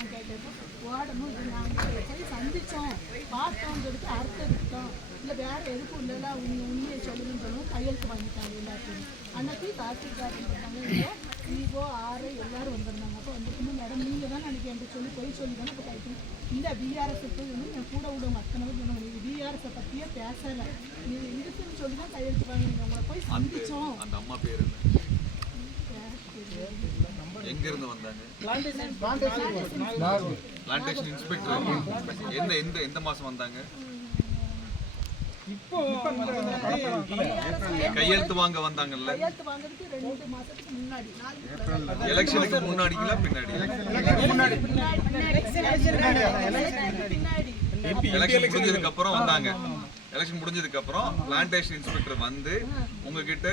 நான் கேட்டப்போ ஓடணும் இது நாங்கள் போய் சந்தித்தோம் பார்த்தோங்கிறதுக்கு அர்த்தம் இருக்கோம் இல்லை வேறு எதுக்கும் இல்லைல்ல உண்மை உண்மையை சொல்லுங்கன்னு சொல்லவும் கையெழுத்து வாங்கிட்டாங்க எல்லாத்தையும் அன்னைக்கு தாசில்தார் பண்ணாங்க இல்லை ஈகோ ஆறு எல்லாரும் வந்திருந்தாங்க அப்போ வந்துருக்கும்போது மேடம் நீங்கள் தான் அன்றைக்கி என்கிட்ட சொல்லி போய் சொல்லி தானே இப்போ கைட்டு இல்லை பிஆர்எஸ் போய் வந்து என் கூட விடுவங்க அத்தனை பேர் சொன்னாங்க பிஆர்எஸை பற்றியே பேசலை இது இருக்குன்னு சொல்லி தான் கையெழுத்து வாங்கினீங்க உங்களை போய் சந்தித்தோம் அந்த அம்மா பேர் என்ன? எங்க இருந்து வந்தாங்க பிளான்டேஷன் இன்ஸ்பெக்டர் எந்த எந்த எந்த மாசம் வந்தாங்க? கையெழுத்து வாங்க வந்தாங்கல்ல. எலெக்ஷனுக்கு முன்னாடிங்களா பின்னாடி? பின்னாடி எலெக்ஷன் முடிஞ்சதுக்கு அப்புறம் வந்தாங்க. எலெக்ஷன் முடிஞ்சதுக்கு அப்புறம் பிளான்டேஷன் இன்ஸ்பெக்டர் வந்து உங்ககிட்ட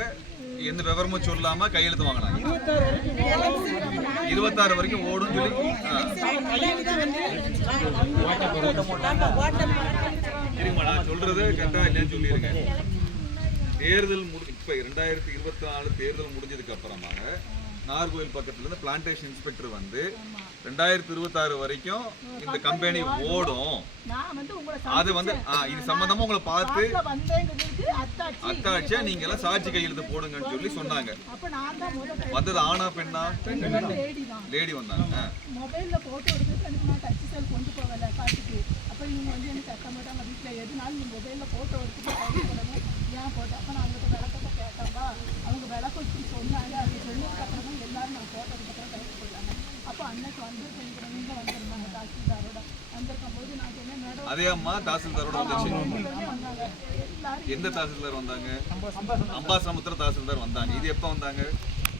எந்த விவரமும் சொல்லாம கையெழுத்து வாங்கினாங்க. இருபத்தாறு வரைக்கும் ஓடும் சொல்லி நான் சொல்றது கரெக்டா இல்லைன்னு சொல்லியிருக்கேன் தேர்தல் முடி இப்ப இரண்டாயிரத்தி இருபத்தி நாலு தேர்தல் முடிஞ்சதுக்கு அப்புறமாக நாகர்கோவில் பக்கத்துல இருந்து பிளான்டேஷன் இன்ஸ்பெக்டர் வந்து ரெண்டாயிரத்தி இருபத்தாறு வரைக்கும் இந்த கம்பெனி ஓடும். அது வந்து இது சம்பந்தமா உங்களை பார்த்து அத்தாட்சியா நீங்க எல்லாம் சாட்சி கையெழுத்து போடுங்கன்னு சொல்லி சொன்னாங்க. வந்தது ஆனா பெண்ணா? லேடி வந்தாங்க. மொபைல்ல போட்டோ எடுத்து எனக்கு நான் டச் செல் கொண்டு போகல காட்டுக்கு அப்ப இவங்க வந்து எனக்கு சத்த மாட்டாங்க வீட்டுல எதுனாலும் நீ மொபைல்ல போட்டோ எடுத்து கைது பண்ணணும் ஏன் போட்டோ அப்ப நான் அவங்ககிட்ட விளக்கத்தை கேட்டாங்க அவங்க விளக்கம் வச்சு சொன்னாங்க அது சொன்னதுக்கு அப்புறமா எல்லாரும் நான் போட்டதுக்கு அப்புறம் கைது போட்டாங்க அப்போ அன்னைக்கு வந்து கொஞ்சம் நீங்க வந்திருந்தாங்க தாசில்தாரோட. வந்திருக்கும் போது நான் சொன்னேன் மேடம் அதே அம்மா தாசில்தாரோட வந்தாங்க. எல்லாரும் எந்த தாசில்தார் வந்தாங்க? அம்பாசமுத்திர தாசில்தார் வந்தாங்க. இது எப்ப வந்தாங்க?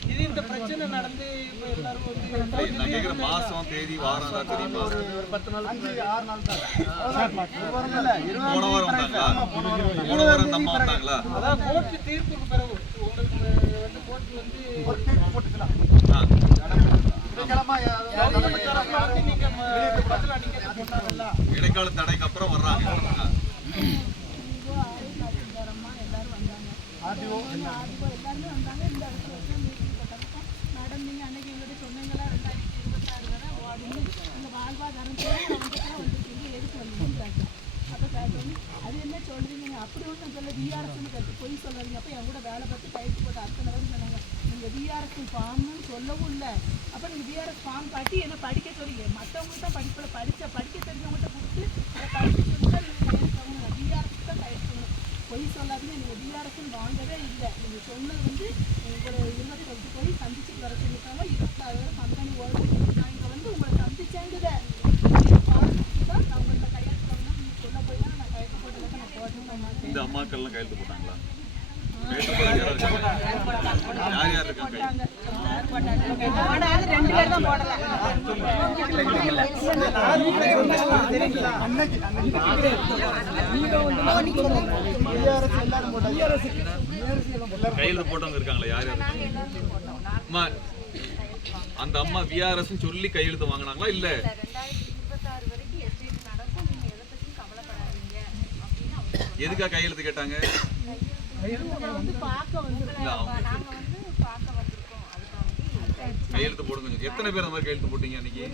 இது இந்த பிரச்சனை நடந்து இப்போ எல்லாரும் வந்து இல்ல, நான் கேக்குற மாசம் தேதி வாரம் ஏதாவது தெரியுமா? போன வாரம் வந்தாங்களா? போன வாரம் இந்த அம்மா வந்தாங்களா அதான் கோர்ட்டு தீர்ப்புக்கு பிறகு உங்களுக்கு வந்து கோர்ட்டு வந்து ஆ. பார்த்து நீங்க ம- பதில் அடிக்க சொன்னாங்கல்ல. இடைக்கால தடைக்கு அப்புறம் வர்றாங்க. ஆ. இங்கோ ஆறு தாசில்தாரம்மா எல்லாரும் வந்தாங்க ஆதிபோ எல்லாருமே வந்தாங்க இந்த இடத்துல வச்சு மீட்டிங் போட்டப்போ மேடம் நீங்க அன்னைக்கு எங்கிட்ட சொன்னீங்களா ரெண்டாயிரத்தி இருபத்தாறு வரை ஓடுன்னு அந்த வாழ்வாதாரம் தேவை வந்துட்டு வந்துருக்கீங்க எதுக்கு வந்தீங்கன்னு கேட்டேன் அப்போ கேட்டோன்னு அது என்ன சொல்றீங்க அப்படி ஒன்றும் சொல்ல விஆர்எஸ்னு கற்று பொய் சொல்லாதீங்க அப்போ என் கூட வேலை பார்த்து கைட்டு போட்டு அத்தனை பேர் சொன்னாங்க நீங்கள் விஆர்எஸ் ஃபார்ம்னு சொல்லவும் இல்லை. அப்போ நீங்கள் விஆர்எஸ் ஃபார்ம் காட்டி என்ன படிக்க சொல்லுங்க மற்றவங்க தான் படிப்பில் படித்த படிக்க தெரிஞ்சவங்கள்ட்ட கொடுத்து அதை படிக்க சொல்லிட்டு நீங்கள் கையெழுத்து விஆர்எஸ் தான் கையெழுத்து பண்ணணும் பொய் சொல்லாதீங்க. நீங்கள் விஆர்எஸ்ன்னு வாங்கவே இல்லை. நீங்கள் சொன்னது வந்து உங்களோட இருபது கொண்டு போய் சந்திச்சுட்டு வர சொல்லியிருக்காங்க. இருபத்தாறு வரை கம்பெனி ஓடும் நான் இங்கே வந்து உங்களை சந்திச்சேங்குத தான் நான் உங்கள்கிட்ட கையெழுத்து வாங்கினா நீங்கள் சொல்ல போய் தான் நான் கையெழுத்து போட்டதில்லை நான் போடணும் மாட்டேன் இந்த அம்மாக்கள்லாம் கையெழுத்து போட்டாங்களா? யார் யார் இருக்காங்க? கையெழுத்து போட்டவங்க இருக்காங்களா யார் யார் அம்மா அந்த அம்மா விஆர்எஸ் சொல்லி கையெழுத்து வாங்கினாங்களா இல்ல ரெண்டாயிரத்தி இருபத்தாறு வரைக்கும் எஸ்டேட் நடக்கும் நீங்க எதை பத்தியும் கவலைப்படாதீங்க அப்படின்னு அவங்க எதுக்காக கையெழுத்து கேட்டாங்க? கையெழுத்து போடுங்க. எத்தனை பேர் அந்த மாதிரி கையெழுத்து போட்டீங்க அன்னைக்கு?